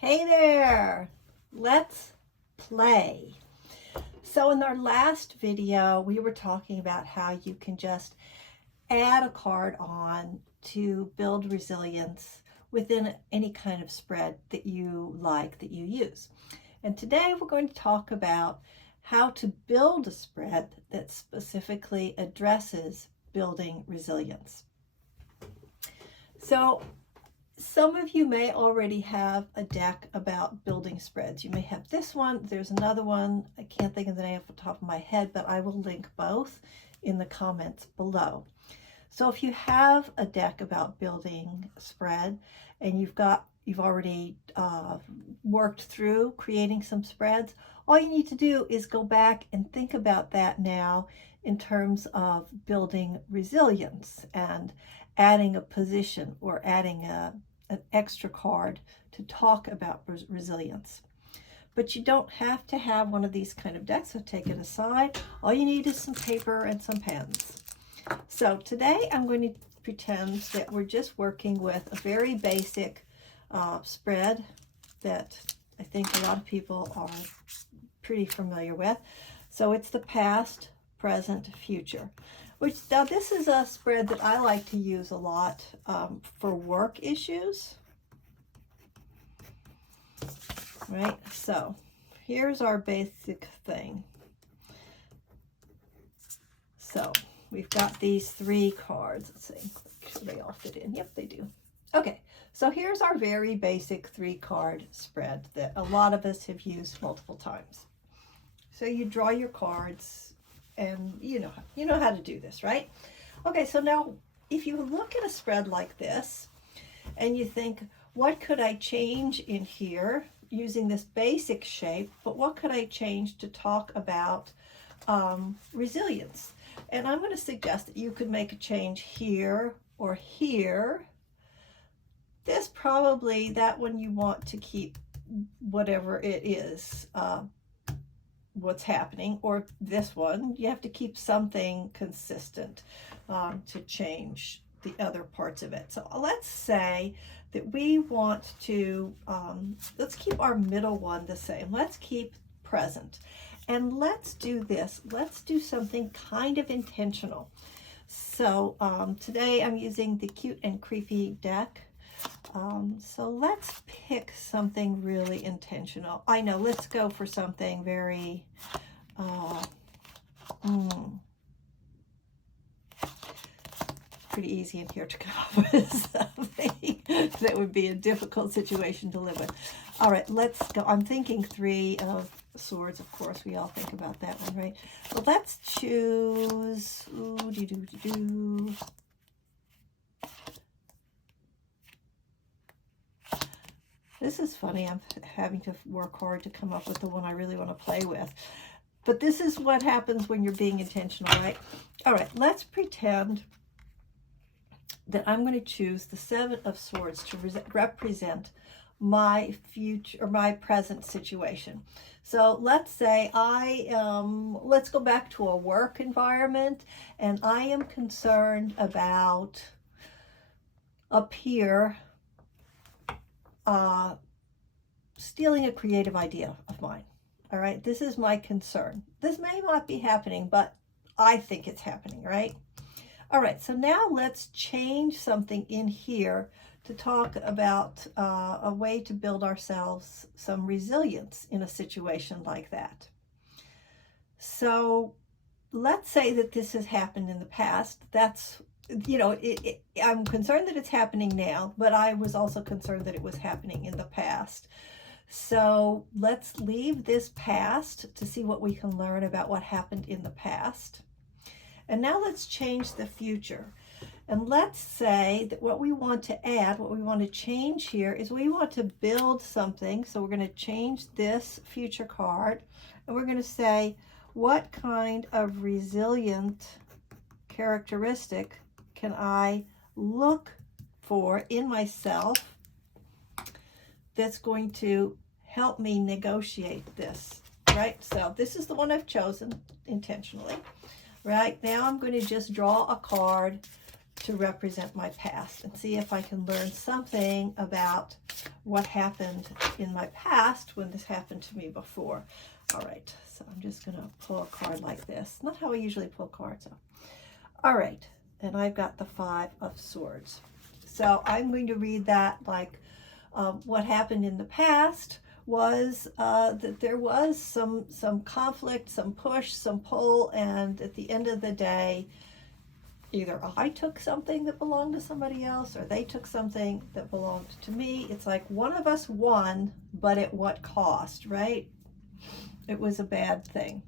Hey there, let's play. So in our last video, we were talking about how you can just add a card on to build resilience within any kind of spread that you like, that you use. And today we're going to talk about how to build a spread that specifically addresses building resilience. So some of you may already have a deck about building spreads. You may have this one. There's another one. I can't think of the name off the top of my head, but I will link both in the comments below. So if you have a deck about building a spread and you've already worked through creating some spreads, all you need to do is go back and think about that now in terms of building resilience and adding a position or adding an extra card to talk about resilience. But you don't have to have one of these kind of decks, so take it aside. All you need is some paper and some pens. So today I'm going to pretend that we're just working with a very basic spread that I think a lot of people are pretty familiar with. So it's the past, present, future. Now this is a spread that I like to use a lot for work issues. Right, so here's our basic thing. So we've got these three cards. Let's see, make sure they all fit in. Yep, they do. Okay, so here's our very basic 3-card spread that a lot of us have used multiple times. So you draw your cards and you know how to do this, right? Okay, so now if you look at a spread like this and you think, what could I change in here using this basic shape, but what could I change to talk about resilience? And I'm going to suggest that you could make a change here or here. This probably, that one you want to keep whatever it is, what's happening, or this one, you have to keep something consistent to change the other parts of it. So let's say that we want to, let's keep our middle one the same. Let's keep present. And let's do this. Let's do something kind of intentional. So today I'm using the Cute and Creepy deck. So let's pick something really intentional. I know, let's go for something very, pretty easy in here to come up with something that would be a difficult situation to live with. All right, let's go. I'm thinking 3 of Swords, of course. We all think about that one, right? Well, let's choose. This is funny. I'm having to work hard to come up with the one I really want to play with. But this is what happens when you're being intentional, right? All right, let's pretend that I'm going to choose the 7 of Swords to represent my future or my present situation. So let's say let's go back to a work environment, and I am concerned about up here stealing a creative idea of mine. All right, this is my concern. This may not be happening, but I think it's happening, right? All right, so now let's change something in here to talk about a way to build ourselves some resilience in a situation like that. So let's say that this has happened in the past. That's, I'm concerned that it's happening now, but I was also concerned that it was happening in the past. So let's leave this past to see what we can learn about what happened in the past. And now let's change the future. And let's say that what we want to add, what we want to change here is we want to build something. So we're going to change this future card. And we're going to say, what kind of resilient characteristic can I look for in myself that's going to help me negotiate this, right? So this is the one I've chosen intentionally. Right now I'm going to just draw a card to represent my past and see if I can learn something about what happened in my past when this happened to me before. All right, so I'm just going to pull a card like this. Not how I usually pull cards. All right, and I've got the Five of Swords. So I'm going to read that like what happened in the past was that there was some conflict, some push, some pull, and at the end of the day, either I took something that belonged to somebody else or they took something that belonged to me. It's like one of us won, but at what cost, right? It was a bad thing.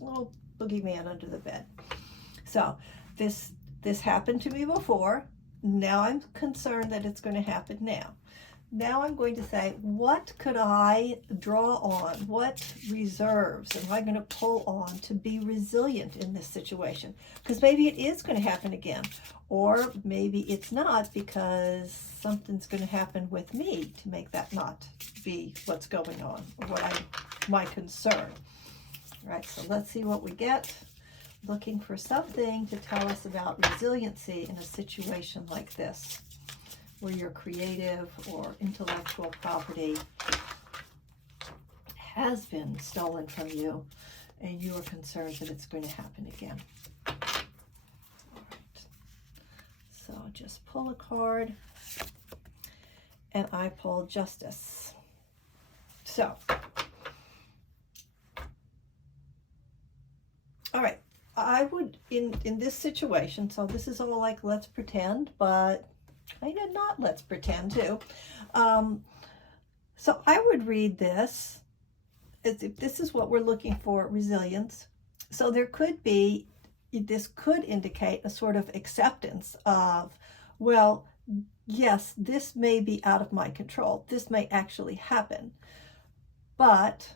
A little boogeyman under the bed. So this happened to me before. Now I'm concerned that it's going to happen now. Now I'm going to say, what could I draw on? What reserves am I going to pull on to be resilient in this situation? Because maybe it is going to happen again. Or maybe it's not, because something's going to happen with me to make that not be what's going on, or my concern. All right, so let's see what we get. Looking for something to tell us about resiliency in a situation like this, where your creative or intellectual property has been stolen from you and you are concerned that it's going to happen again. All right. So just pull a card, and I pull Justice. So, all right, I would, in this situation, so this is all like, let's pretend, but kind of not let's pretend too. So I would read this as if this is what we're looking for, resilience. So there could be, this could indicate a sort of acceptance of, well, yes, this may be out of my control. This may actually happen, but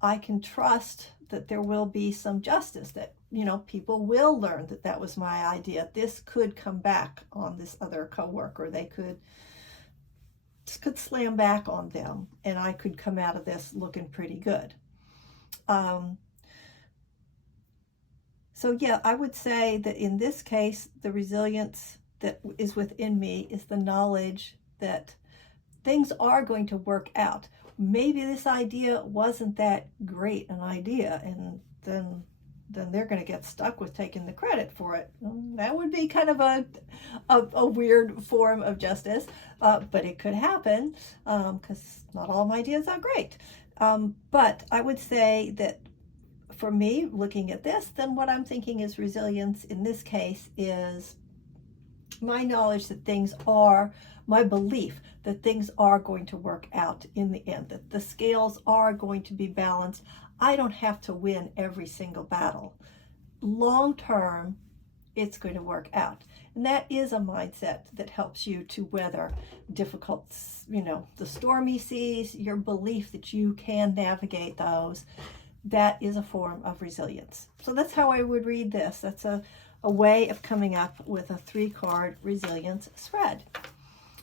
I can trust that there will be some justice, that, you know, people will learn that that was my idea. This could come back on this other coworker. This could slam back on them, and I could come out of this looking pretty good. So yeah, I would say that in this case, the resilience that is within me is the knowledge that things are going to work out. Maybe this idea wasn't that great an idea, and then they're going to get stuck with taking the credit for it. That would be kind of a weird form of justice, but it could happen, because not all my ideas are great. But I would say that for me, looking at this, then what I'm thinking is resilience in this case is my knowledge that things are, my belief that things are going to work out in the end, that the scales are going to be balanced. I don't have to win every single battle. Long term, it's going to work out. And that is a mindset that helps you to weather difficult, the stormy seas, your belief that you can navigate those. That is a form of resilience. So that's how I would read this. That's a way of coming up with a 3-card resilience spread.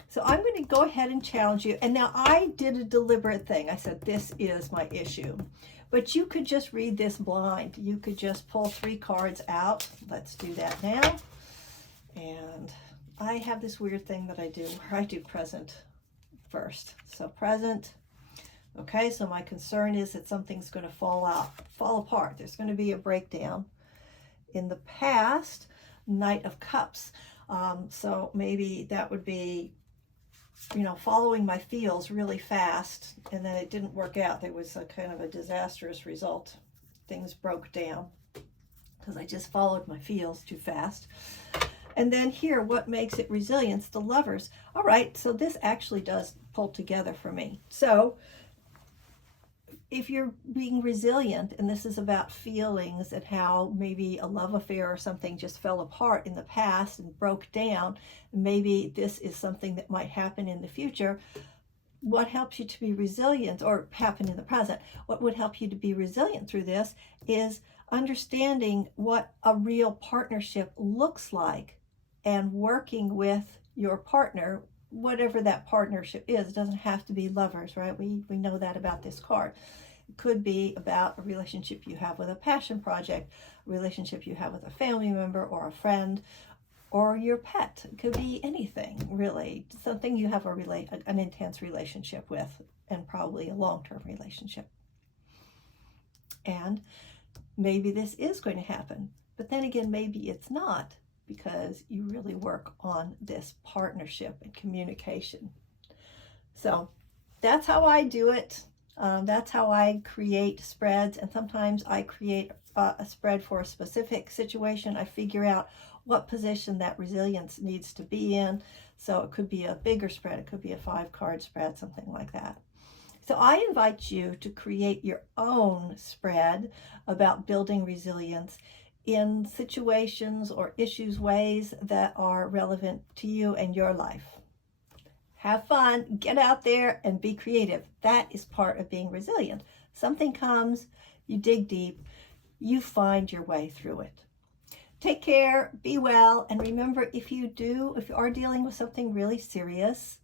So I'm going to go ahead and challenge you. And now I did a deliberate thing. I said, this is my issue. But you could just read this blind. You could just pull 3 cards out. Let's do that now. And I have this weird thing that I do where I do present first. So present. Okay, so my concern is that something's going to fall apart. There's going to be a breakdown. In the past, Knight of Cups. So maybe that would be, following my feels really fast, and then it didn't work out. There was a kind of a disastrous result. Things broke down because I just followed my feels too fast. And then here, what makes it resilience? The Lovers. All right, so this actually does pull together for me. So if you're being resilient, and this is about feelings and how maybe a love affair or something just fell apart in the past and broke down, maybe this is something that might happen in the future. What helps you to be resilient, or happen in the present, what would help you to be resilient through this is understanding what a real partnership looks like and working with your partner, whatever that partnership is. It doesn't have to be lovers, right? We know that about this card. It could be about a relationship you have with a passion project, a relationship you have with a family member or a friend, or your pet. It could be anything, really. Something you have an intense relationship with, and probably a long-term relationship. And maybe this is going to happen, but then again, maybe it's not, because you really work on this partnership and communication. So that's how I do it. That's how I create spreads, and sometimes I create a spread for a specific situation. I figure out what position that resilience needs to be in. So it could be a bigger spread, it could be a 5-card spread, something like that. So I invite you to create your own spread about building resilience in situations or issues, ways that are relevant to you and your life. Have fun, get out there and be creative. That is part of being resilient. Something comes, you dig deep, you find your way through it. Take care, be well, and remember, if you are dealing with something really serious,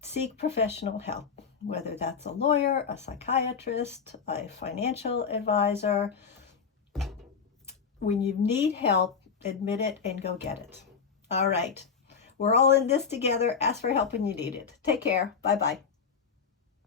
seek professional help, whether that's a lawyer, a psychiatrist, a financial advisor. When you need help, admit it and go get it. All right. We're all in this together. Ask for help when you need it. Take care. Bye-bye.